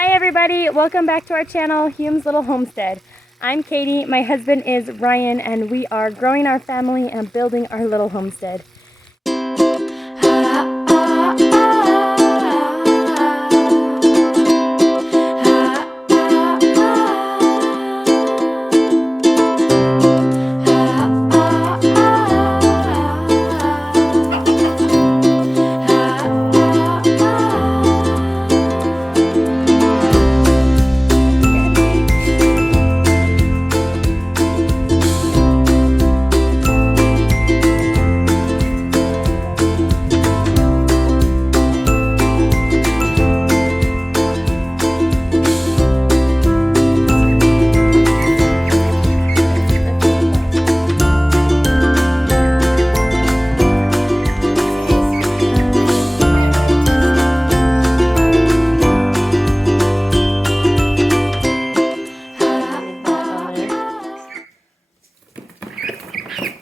Hi everybody, welcome back to our channel, Hume's Little Homestead. I'm Katie, my husband is Ryan, and we are growing our family and building our little homestead.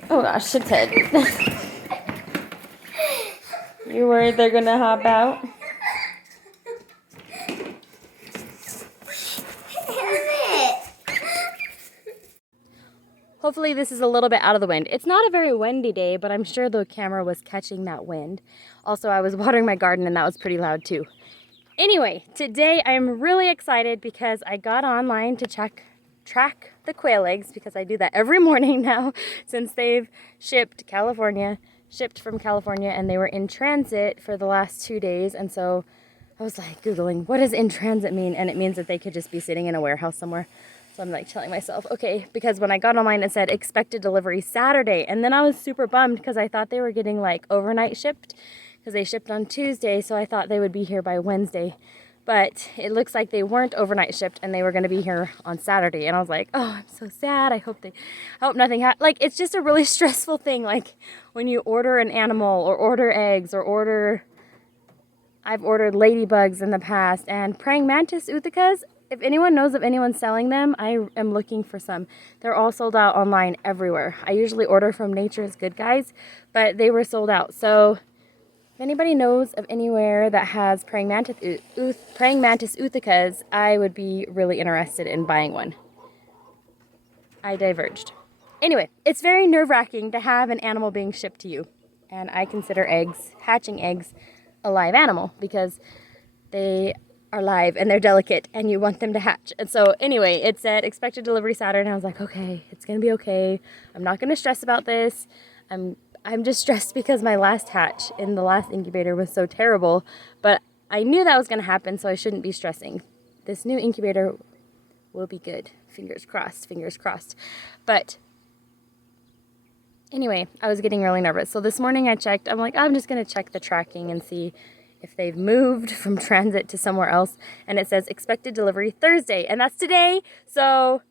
Oh gosh, its head. You worried they're gonna hop out? Hopefully this is a little bit out of the wind. It's not a very windy day, but I'm sure the camera was catching that wind. Also, I was watering my garden and that was pretty loud too. Anyway, today I'm really excited because I got online to track the quail eggs, because I do that every morning now since they've shipped from California, and they were in transit for the last 2 days. And so I was like Googling, what does in transit mean? And it means that they could just be sitting in a warehouse somewhere. So I'm like telling myself, okay, because when I got online it said expected delivery Saturday, and then I was super bummed because I thought they were getting like overnight shipped, because they shipped on Tuesday, so I thought they would be here by Wednesday. But it looks like they weren't overnight shipped and they were going to be here on Saturday. And I was like, oh, I'm so sad. I hope nothing happens. Like, it's just a really stressful thing. Like when you order an animal or order eggs or I've ordered ladybugs in the past, and praying mantis uthicas. If anyone knows of anyone selling them, I am looking for some. They're all sold out online everywhere. I usually order from Nature's Good Guys, but they were sold out. So if anybody knows of anywhere that has praying mantis uthicas, I would be really interested in buying one. I diverged. Anyway, it's very nerve-wracking to have an animal being shipped to you. And I consider hatching eggs, a live animal, because they are live and they're delicate and you want them to hatch. And so anyway, it said expected delivery Saturday, and I was like, okay, it's gonna be okay. I'm not gonna stress about this. I'm just stressed because my last hatch in the last incubator was so terrible, but I knew that was going to happen, so I shouldn't be stressing. This new incubator will be good. Fingers crossed, fingers crossed. But anyway, I was getting really nervous. So this morning I checked. I'm like, I'm just going to check the tracking and see if they've moved from transit to somewhere else. And it says expected delivery Thursday, and that's today. So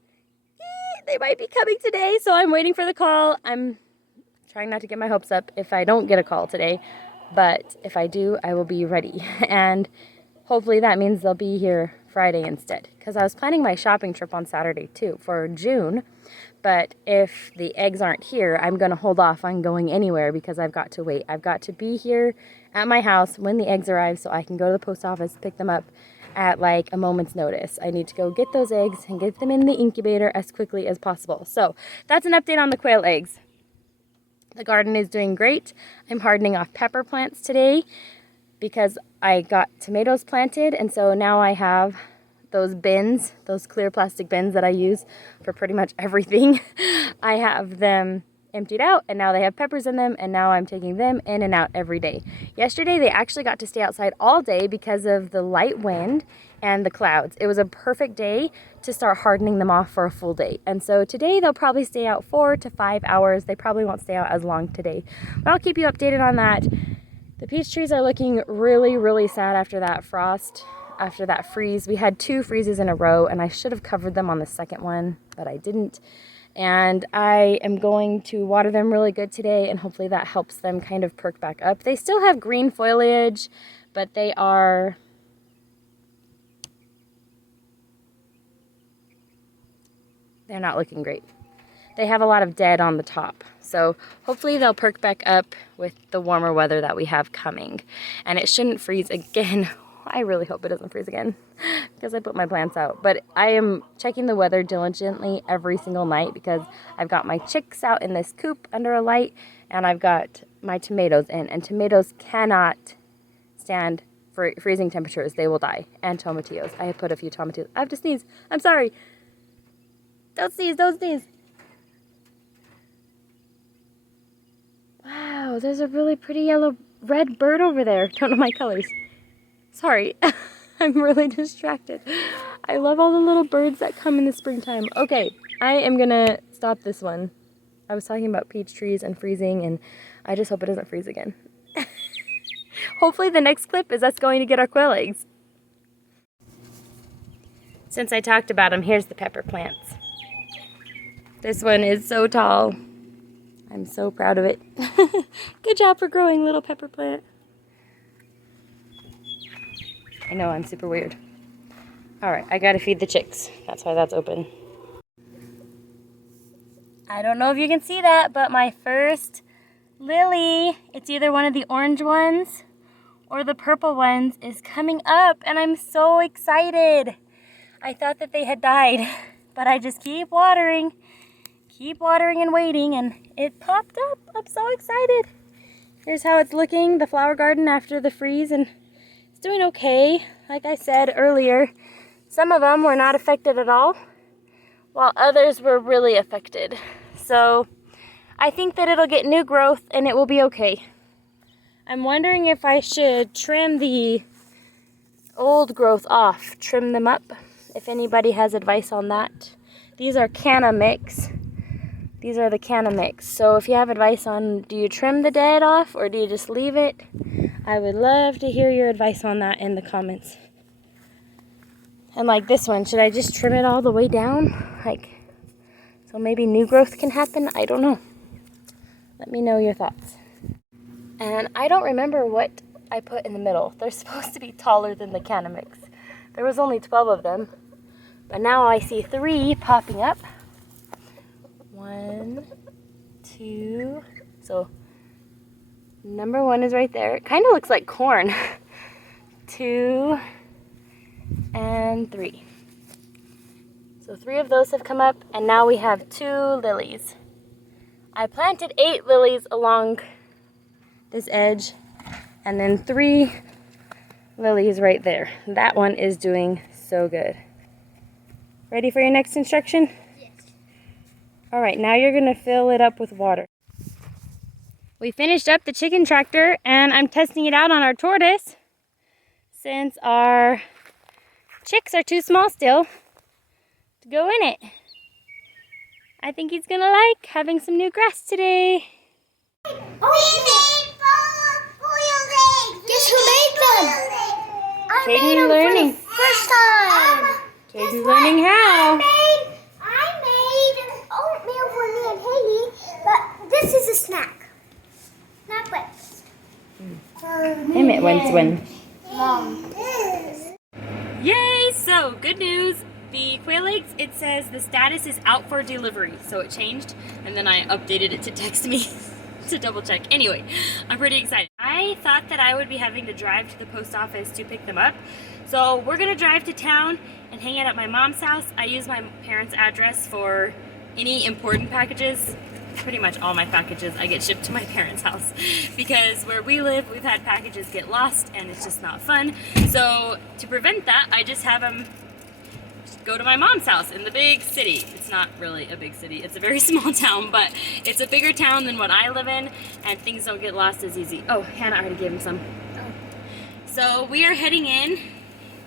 they might be coming today, so I'm waiting for the call. I'm trying not to get my hopes up if I don't get a call today, but if I do, I will be ready. And hopefully that means they'll be here Friday instead, because I was planning my shopping trip on Saturday too for June. But if the eggs aren't here, I'm going to hold off on going anywhere because I've got to wait. I've got to be here at my house when the eggs arrive so I can go to the post office, pick them up at like a moment's notice. I need to go get those eggs and get them in the incubator as quickly as possible. So that's an update on the quail eggs. The garden is doing great. I'm hardening off pepper plants today because I got tomatoes planted, and so now I have those bins, those clear plastic bins that I use for pretty much everything. I have them emptied out, and now they have peppers in them, and now I'm taking them in and out every day. Yesterday they actually got to stay outside all day because of the light wind and the clouds. It was a perfect day to start hardening them off for a full day. And so today they'll probably stay out 4 to 5 hours. They probably won't stay out as long today, but I'll keep you updated on that. The peach trees are looking really, really sad after that frost, after that freeze. We had 2 freezes in a row, and I should have covered them on the second one, but I didn't. And I am going to water them really good today, and hopefully that helps them kind of perk back up. They still have green foliage, but they're not looking great. They have a lot of dead on the top. So hopefully they'll perk back up with the warmer weather that we have coming. And it shouldn't freeze again. I really hope it doesn't freeze again. because I put my plants out. But I am checking the weather diligently every single night because I've got my chicks out in this coop under a light, and I've got my tomatoes in. And tomatoes cannot stand freezing temperatures. They will die. And tomatillos. I have put a few tomatillos. I have to sneeze. I'm sorry. Don't sneeze. Don't sneeze. Wow, there's a really pretty yellow red bird over there. Don't know my colors. Sorry. I'm really distracted. I love all the little birds that come in the springtime. Okay, I am gonna stop this one. I was talking about peach trees and freezing, and I just hope it doesn't freeze again. Hopefully the next clip is us going to get our quail eggs. Since I talked about them, here's the pepper plants. This one is so tall. I'm so proud of it. Good job for growing, little pepper plant. I know, I'm super weird. Alright, I gotta feed the chicks. That's why that's open. I don't know if you can see that, but my first lily, it's either one of the orange ones or the purple ones, is coming up, and I'm so excited. I thought that they had died, but I just keep watering and waiting, and it popped up. I'm so excited. Here's how it's looking, the flower garden after the freeze, and it's doing okay. Like I said earlier, some of them were not affected at all, while others were really affected. So I think that it'll get new growth and it will be okay. I'm wondering if I should trim the old growth off, trim them up, if anybody has advice on that. These are canna mix. These are the canna mix. So if you have advice on, do you trim the dead off or do you just leave it? I would love to hear your advice on that in the comments. And like this one, should I just trim it all the way down? Like, so maybe new growth can happen? I don't know. Let me know your thoughts. And I don't remember what I put in the middle. They're supposed to be taller than the canna mix. There was only 12 of them, but now I see 3 popping up. 1, 2, so number 1 is right there. It kind of looks like corn. 2 and 3. So 3 of those have come up, and now we have 2 lilies. I planted 8 lilies along this edge, and then 3 lilies right there. That one is doing so good. Ready for your next instruction? Yes. All right, now you're gonna fill it up with water. We finished up the chicken tractor, and I'm testing it out on our tortoise since our chicks are too small still to go in it. I think he's gonna like having some new grass today. Guess who made them? Caden's learning. First time. Caden's learning how. I made oatmeal for me and Haley, but this is a snack. Not breakfast. Emmett went when. Mom. Yay! So, good news. The quail eggs, it says the status is out for delivery. So it changed, and then I updated it to text me to double check. Anyway, I'm pretty excited. I thought that I would be having to drive to the post office to pick them up. So we're gonna drive to town and hang out at my mom's house. I use my parents' address for any important packages. Pretty much all my packages I get shipped to my parents' house because where we live, we've had packages get lost and it's just not fun. So to prevent that, I just have them go to my mom's house in the big city. It's not really a big city, it's a very small town, but it's a bigger town than what I live in, and things don't get lost as easy. Oh, Hannah already gave him some. So we are heading in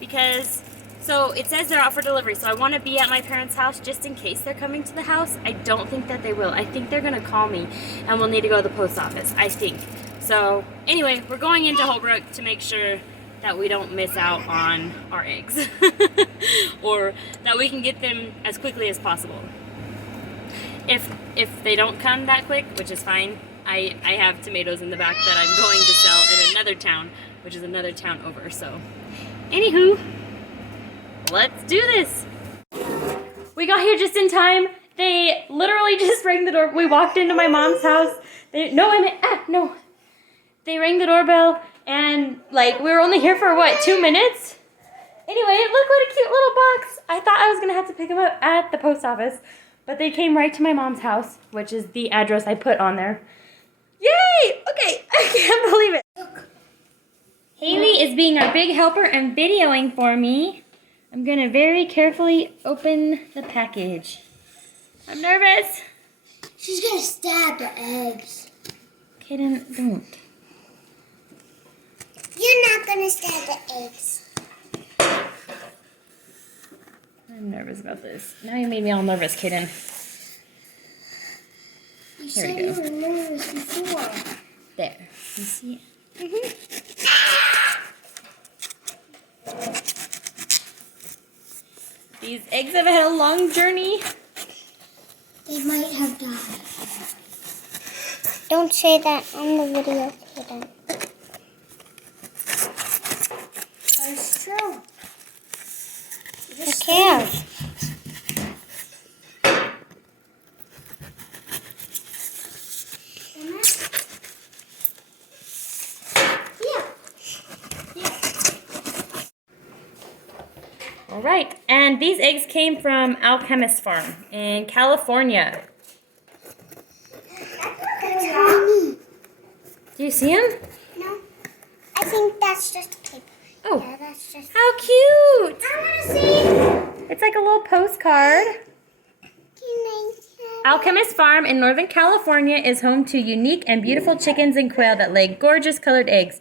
because, so it says they're out for delivery, so I want to be at my parents' house just in case they're coming to the house. I don't think that they will. I think they're gonna call me and we'll need to go to the post office, I think. So anyway, we're going into Holbrook to make sure that we don't miss out on our eggs or that we can get them as quickly as possible. If they don't come that quick, which is fine, I have tomatoes in the back that I'm going to sell in another town, which is another town over. So anywho, let's do this. We got here just in time. They literally just rang the door. We walked into my mom's house. No. They rang the doorbell. And like, we were only here for what, 2 minutes? Anyway, look what a cute little box. I thought I was going to have to pick them up at the post office, but they came right to my mom's house, which is the address I put on there. Yay! Okay, I can't believe it. Haley is being our big helper and videoing for me. I'm going to very carefully open the package. I'm nervous. She's gonna stab the eggs. Kaden, don't. You're not gonna stab the eggs. I'm nervous about this. Now you made me all nervous, Kaden. You Here we said go. you were nervous before. There. You see it? These eggs have had a long journey. They might have died. Don't say that on the video, Kaden. That's true. Who cares? All right, and these eggs came from Alchemist Farm in California. Tiny. Do you see them? No, I think that's just paper. Oh, Yeah, that's just. how cute! I want to see. It's like a little postcard. Can Alchemist Farm in Northern California is home to unique and beautiful chickens and quail that lay gorgeous colored eggs.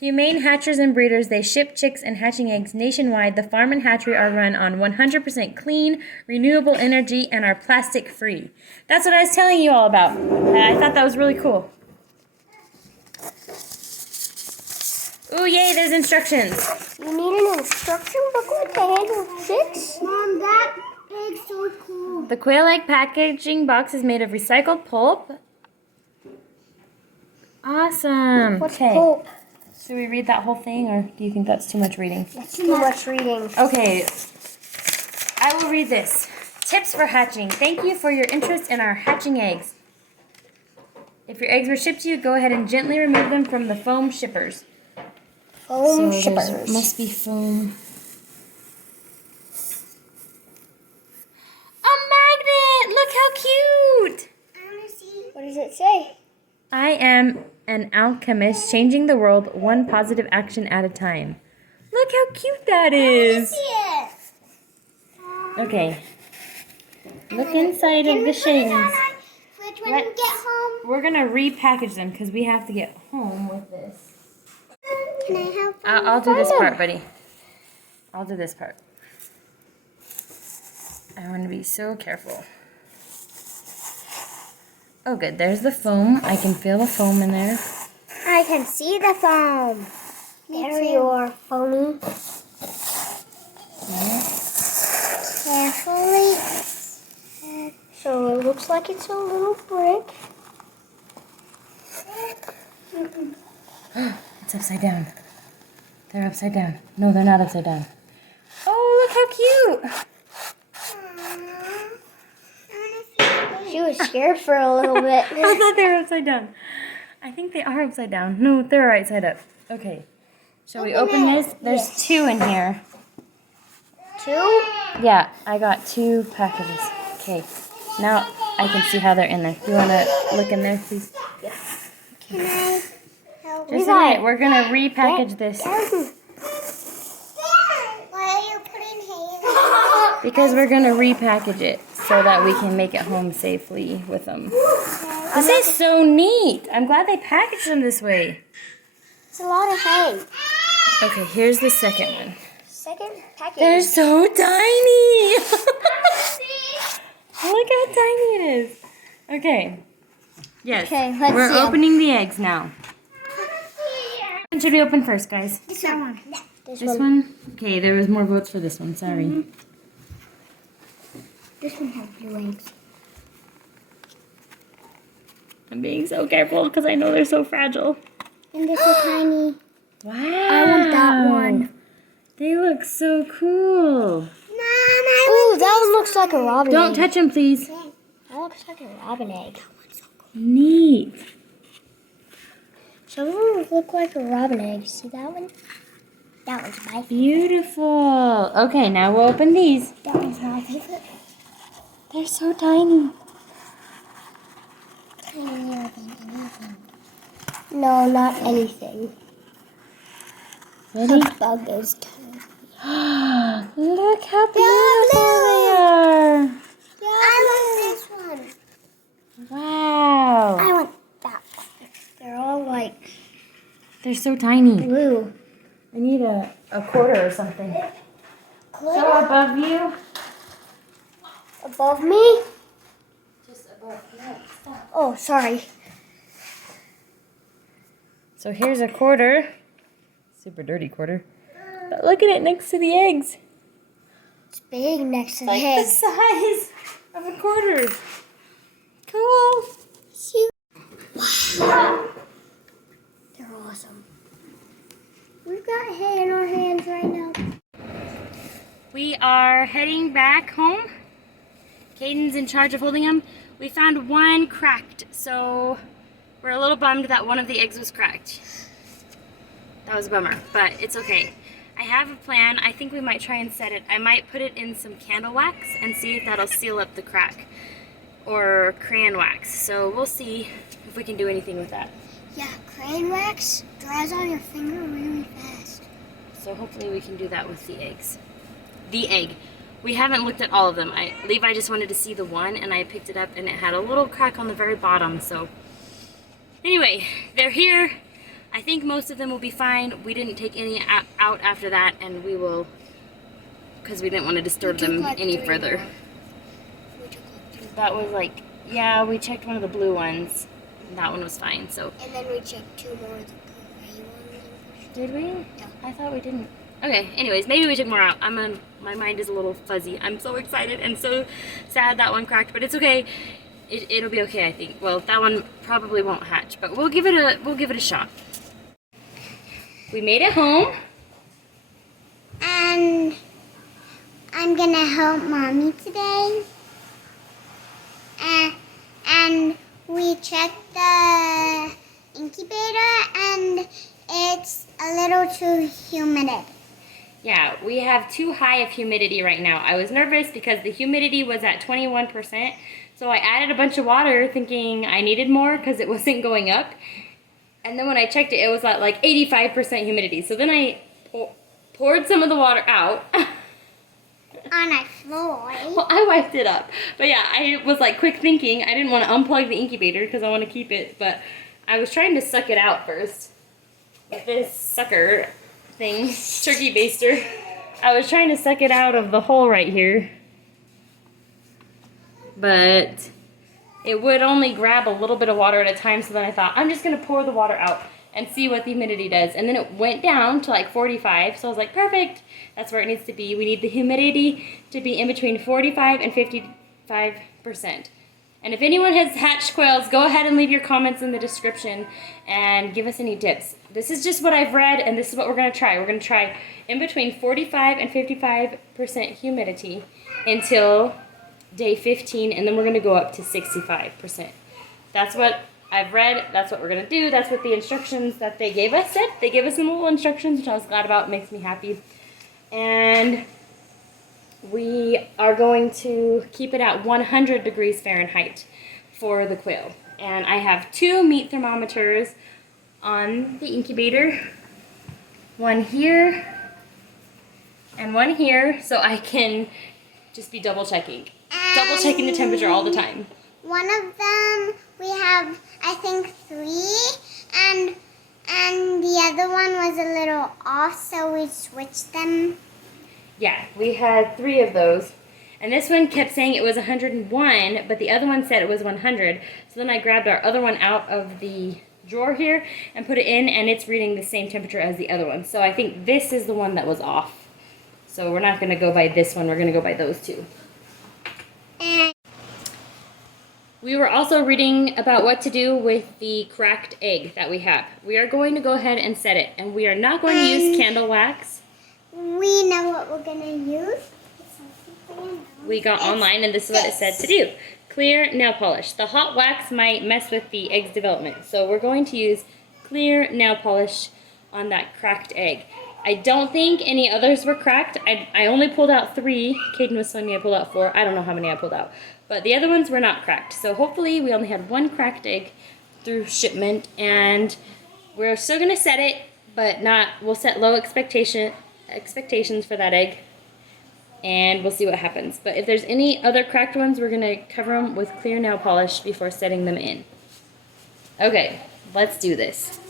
Humane hatchers and breeders, they ship chicks and hatching eggs nationwide. The farm and hatchery are run on 100% clean, renewable energy and are plastic free. That's what I was telling you all about. I thought that was really cool. Ooh, yay, there's instructions. You need an instruction booklet to handle chicks? Mom, that eg's so cool. The quail egg packaging box is made of recycled pulp. Awesome. What's Okay. pulp? Should we read that whole thing, or do you think that's too much reading? That's too much reading. Okay, I will read this. Tips for hatching. Thank you for your interest in our hatching eggs. If your eggs were shipped to you, go ahead and gently remove them from the foam shippers. Foam So shippers. there must be foam. A magnet! Look how cute! I want to see. What does it say? I am an alchemist, changing the world one positive action at a time. Look how cute that is. See it. Okay. Look inside of the shells. Fridge when you get home. We're gonna repackage them because we have to get home with this. Can I help? I'll do this part, buddy. I'll do this part. I want to be so careful. Oh, good. There's the foam. I can feel the foam in there. I can see the foam. There you are, foamy. Yeah. Carefully. So it looks like it's a little brick. It's upside down. They're upside down. No, they're not upside down. Oh, look how cute. She was scared for a little bit. I thought they were upside down. I think they are upside down. No, they're right side up. Okay. Shall we open this? There's two in here. Two? Yeah, I got two packages. Okay. Now I can see how they're in there. You want to look in there, please? Yes. Can I help? Just a minute. We're going to repackage this. Why are you putting hay? Because we're going to repackage it so that we can make it home safely with them. This is so neat. I'm glad they packaged them this way. It's a lot of hay. Okay, here's the second one. Second package. They're so tiny. Look how tiny it is. Okay. Yes. Okay, let's We're see 'em. opening the eggs now. Which one should we open first, guys? This one. This one? Okay, there was more votes for this one. Sorry. Mm-hmm. This one has blue eggs. I'm being so careful because I know they're so fragile. And this is tiny. Wow. I want that one. They look so cool. Ooh, that one looks like a robin Don't egg. touch them, please. That looks like a robin egg. Neat. Some of them look like a robin egg. See that one? That one's my favorite. Beautiful. Okay, now we'll open these. That one's my favorite. They're so tiny. Tinier than anything. No, not anything. Ready? The bug is tiny. Look how They're beautiful they are. I want this one. Wow. I want that one. They're all like They're so tiny. blue. I need a quarter or something. So above you? Above me? Just above. No, Oh, sorry. So here's a quarter. Super dirty quarter. But look at it next to the eggs. It's big next to the Like the head. size of a quarter. Cool. Wow. They're awesome. We've got hay in our hands right now. We are heading back home. Caden's in charge of holding them. We found one cracked, so we're a little bummed that one of the eggs was cracked. That was a bummer, but it's okay. I have a plan. I think we might try and set it. I might put it in some candle wax and see if that'll seal up the crack, or crayon wax. So we'll see if we can do anything with that. Yeah, crayon wax dries on your finger really fast. So hopefully we can do that with the eggs. The egg. We haven't looked at all of them. Levi just wanted to see the one, and I picked it up and it had a little crack on the very bottom. So anyway, they're here. I think most of them will be fine. We didn't take any out after that, and we will, because we didn't want to disturb them any further. That was like, yeah, we checked one of the blue ones. That one was fine, so. And then we checked 2 more of the gray ones. Did we? Yeah. I thought we didn't. Okay, anyways, maybe we took more out. My mind is a little fuzzy. I'm so excited and so sad that one cracked, but it's okay. It'll be okay, I think. Well, that one probably won't hatch, but we'll give it a shot. We made it home. And I'm gonna help Mommy today. And we checked the incubator and it's a little too humid. Yeah, we have too high of humidity right now. I was nervous because the humidity was at 21%, so I added a bunch of water thinking I needed more because it wasn't going up. And then when I checked it, it was at like 85% humidity. So then I poured some of the water out. On a floor. Well, I wiped it up. But yeah, I was like quick thinking. I didn't want to unplug the incubator because I want to keep it. But I was trying to suck it out first. With this sucker thing, turkey baster. I was trying to suck it out of the hole right here. But it would only grab a little bit of water at a time, so then I thought, I'm just going to pour the water out and see what the humidity does. And then it went down to like 45, so I was like, perfect. That's where it needs to be. We need the humidity to be in between 45 and 55%. And if anyone has hatched quails, go ahead and leave your comments in the description and give us any tips. This is just what I've read, and this is what we're going to try. We're going to try in between 45 and 55% humidity until day 15, and then we're going to go up to 65%. That's what I've read. That's what we're going to do. That's what the instructions that they gave us said. They gave us some little instructions, which I was glad about. It makes me happy. And we are going to keep it at 100 degrees Fahrenheit for the quail. And I have 2 meat thermometers on the incubator. One here and one here, so I can just be double checking. Double checking the temperature all the time. One of them we have, I think, 3, and the other one was a little off, so we switched them. Yeah, we had 3 of those. And this one kept saying it was 101, but the other one said it was 100. So then I grabbed our other one out of the drawer here and put it in, and it's reading the same temperature as the other one. So I think this is the one that was off. So we're not going to go by this one. We're going to go by those 2. And We were also reading about what to do with the cracked egg that we have. We are going to go ahead and set it, and we are not going to use candle wax. we know what we're going to use. We got online, and this is what it said to do. Clear nail polish. The hot wax might mess with the egg's development, so we're going to use clear nail polish on that cracked egg. I don't think any others were cracked. I only pulled out 3. Caden was telling me I pulled out 4. I don't know how many I pulled out. But the other ones were not cracked. So hopefully we only had 1 cracked egg through shipment. And we're still going to set it, but we'll set low expectations for that egg. And we'll see what happens. But if there's any other cracked ones, we're going to cover them with clear nail polish before setting them in. Okay, let's do this.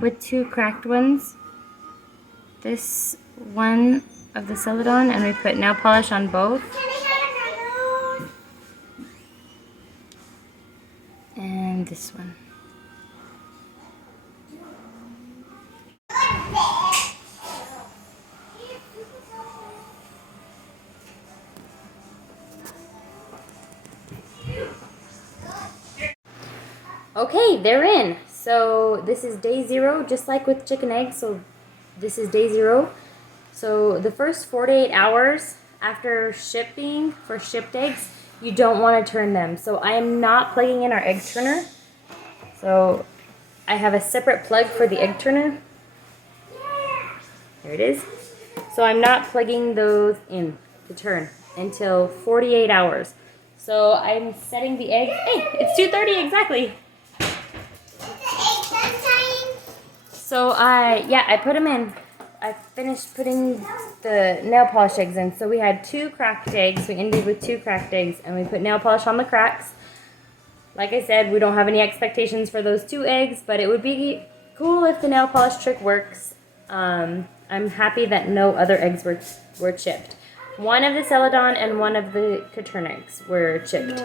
With 2 cracked ones. This one of the Celadon, and we put nail polish on both. And this one. Okay, they're in. So this is day 0, just like with chicken eggs. So this is day 0. So the first 48 hours after shipping for shipped eggs, you don't want to turn them. So I am not plugging in our egg turner. So I have a separate plug for the egg turner. There it is. So I'm not plugging those in to turn until 48 hours. So I'm setting the eggs. Hey, it's 2:30 exactly. So I put them in. I finished putting the nail polish eggs in. So we had 2 cracked eggs. We ended with 2 cracked eggs, and we put nail polish on the cracks. Like I said, we don't have any expectations for those 2 eggs, but it would be cool if the nail polish trick works. I'm happy that no other eggs were chipped. One of the Celadon and one of the Coturn eggs were chipped.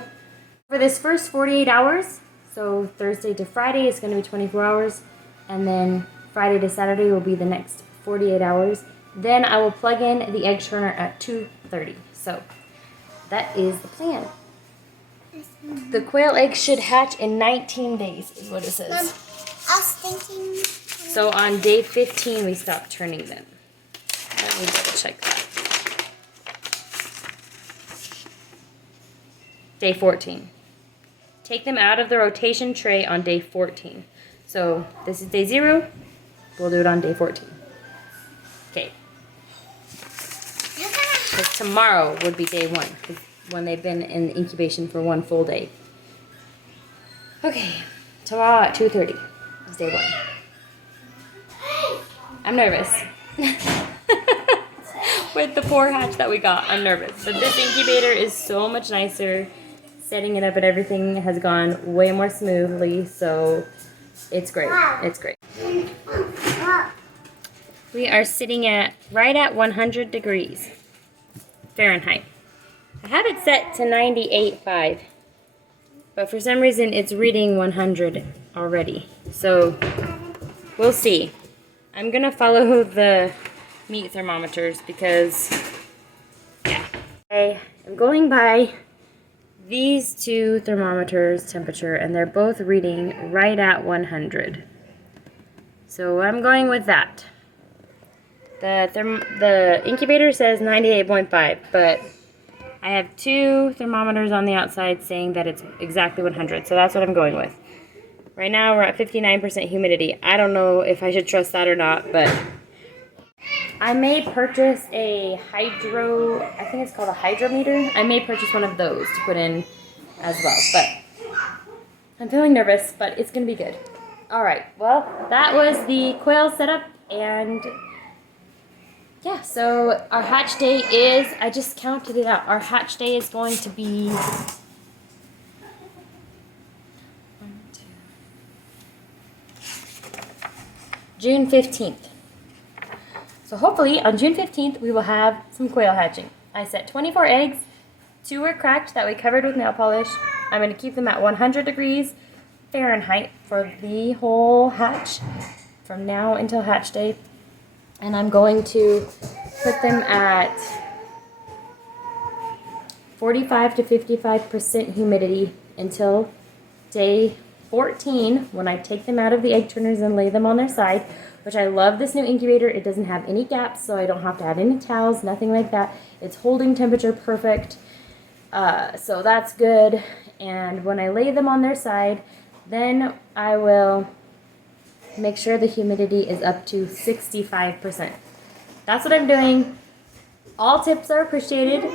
For this first 48 hours, so Thursday to Friday is going to be 24 hours, and then Friday to Saturday will be the next 48 hours. Then I will plug in the egg turner at 2:30. So that is the plan. The quail eggs should hatch in 19 days is what it says. Mom, I was thinking... So on day 15 we stop turning them. Let me double check that. Day 14. Take them out of the rotation tray on day 14. So this is day 0. We'll do it on day 14. Okay. Because tomorrow would be day 1, when they've been in incubation for 1 full day. Okay, tomorrow at 2:30 is day 1. I'm nervous. With the poor hatch that we got, I'm nervous. But this incubator is so much nicer. Setting it up and everything has gone way more smoothly, so it's great. It's great. We are sitting at right at 100 degrees Fahrenheit. I have it set to 98.5, but for some reason it's reading 100 already. So we'll see. I'm gonna follow the meat thermometers because, yeah. I am going by these 2 thermometers temperature, and they're both reading right at 100. So I'm going with that. The incubator says 98.5, but I have 2 thermometers on the outside saying that it's exactly 100, so that's what I'm going with. Right now we're at 59% humidity. I don't know if I should trust that or not, but I may purchase a hydro, I think it's called a hydrometer. I may purchase one of those to put in as well, but I'm feeling nervous, but it's gonna be good. All right, well, that was the quail setup, and yeah, so our hatch day is, I just counted it out. Our hatch day is going to be June 15th. So hopefully on June 15th we will have some quail hatching. I set 24 eggs, 2 were cracked that we covered with nail polish. I'm going to keep them at 100 degrees Fahrenheit for the whole hatch from now until hatch day. And I'm going to put them at 45 to 55% humidity until day 14 when I take them out of the egg turners and lay them on their side, which I love this new incubator. It doesn't have any gaps, so I don't have to add any towels, nothing like that. It's holding temperature perfect, so that's good. And when I lay them on their side, then I will make sure the humidity is up to 65%. That's what I'm doing. All tips are appreciated,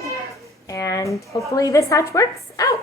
and hopefully this hatch works out.